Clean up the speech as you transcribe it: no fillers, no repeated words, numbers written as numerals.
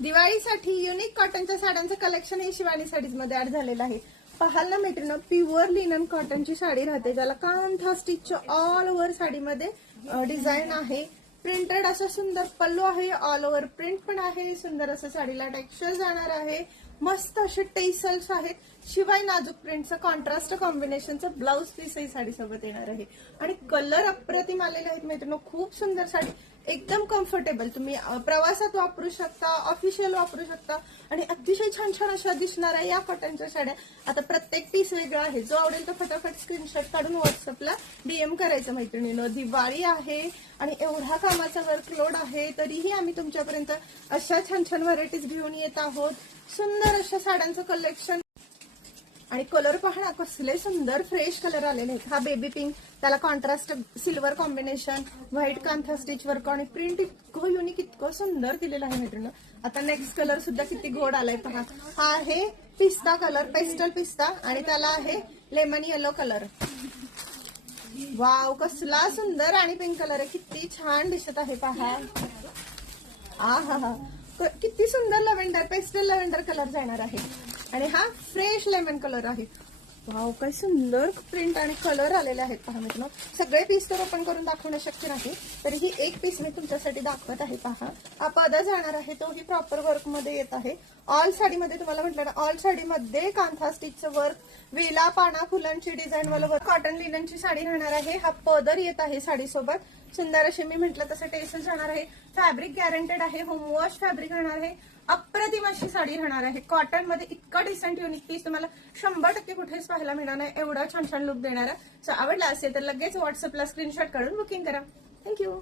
दिवाळीसाठी युनिक कॉटनच्या साड्यांचं कलेक्शन हे शिवानी साडीज मध्ये ऍड झालेलं आहे. पाहाल ना मैत्रिणी, प्युअर लिनन कॉटनची साडी राहते, ज्याला कांथा स्टिचच्या ऑल ओव्हर साडीमध्ये डिझाईन आहे. प्रिंटेड असं सुंदर पल्लू आहे, ऑल ओव्हर प्रिंट पण आहे, सुंदर असं साडीला टेक्स्चर जाणार आहे. मस्त असे टेसल्स आहेत, शिवाय नाजूक प्रिंटचं कॉन्ट्रास्ट कॉम्बिनेशनचं ब्लाउज पीस ही साडी सोबत येणार आहे. आणि कलर अप्रतिम आलेले आहेत मैत्रिणी, खूप सुंदर साडी, एकदम कम्फर्टेबल. तुम्ही प्रवासात वापरू शकता, ऑफिशियल वापरू शकता आणि अतिशय छान छान अशा दिसणाऱ्या या कॉटनच्या साड्या. आता प्रत्येक पीस वेगळा आहे, जो आवडेल तो फटाफट स्क्रीनशॉट काढून व्हॉट्सअपला डीएम करायचं मैत्रिणीनं. दिवाळी आहे आणि एवढा कामाचा वर्कलोड आहे, तरीही आम्ही तुमच्यापर्यंत अशा छान छान व्हरायटीज घेऊन येत आहोत. सुंदर अशा साड्यांचं कलेक्शन आणि कलर पहा ना, कसले सुंदर फ्रेश कलर आलेले आहेत. हा बेबी पिंक, त्याला contrast silver combination, white kantha stitch work आणि प्रिंट इतकं युनिक, इतकं सुंदर केलेलं आहे मित्रांनो. आता नेक्स्ट कलर सुद्धा किती गोड आलाय पहा. हा आहे पिस्ता कलर, पेस्टल पिस्ता आणि त्याला आहे लेमन येलो कलर. वाव, कसला सुंदर आणि पिंक कलर आहे, किती छान दिसत आहे पहा. किती सुंदर लव्हेंडर, पेस्टल लव्हेंडर कलर जाणार आहे. आणि हा फ्रेश लेमन कलर आहे. वाव, काय सुंदर प्रिंट आणि कलर आलेले आहेत पहा मित्रांनो. सगळे पीस तर ओपन करून दाखवणं शक्य नाही, तरीही एक पीस मी तुमच्यासाठी दाखवत आहे पहा. हा पदर जाणार आहे, तोही प्रॉपर वर्क मध्ये येत आहे. ऑल साडीमध्ये तुम्हाला म्हटलं ना, ऑल साडीमध्ये कांथा स्टिचचं वर्क, वेला पाना फुलांची डिझाईन वाला वर्क, कॉटन लिननची साडी राहणार आहे. हा पदर येत आहे साडीसोबत, सुंदर असे मी म्हटलं तसं टेसल जाणार आहे. फॅब्रिक गॅरंटेड आहे, होम वॉश फॅब्रिक राहणार आहे. अप्रतिम अशी साडी राहणार आहे. कॉटन मध्ये इतकं डिसेंट युनिक पीस तुम्हाला 100% कुठेच पाहायला मिळणार नाही, एवढा छान छान लुक देणारा. सो आवडला असेल तर लगेच व्हॉट्सअपला स्क्रीनशॉट काढून बुकिंग करा. थँक्यू.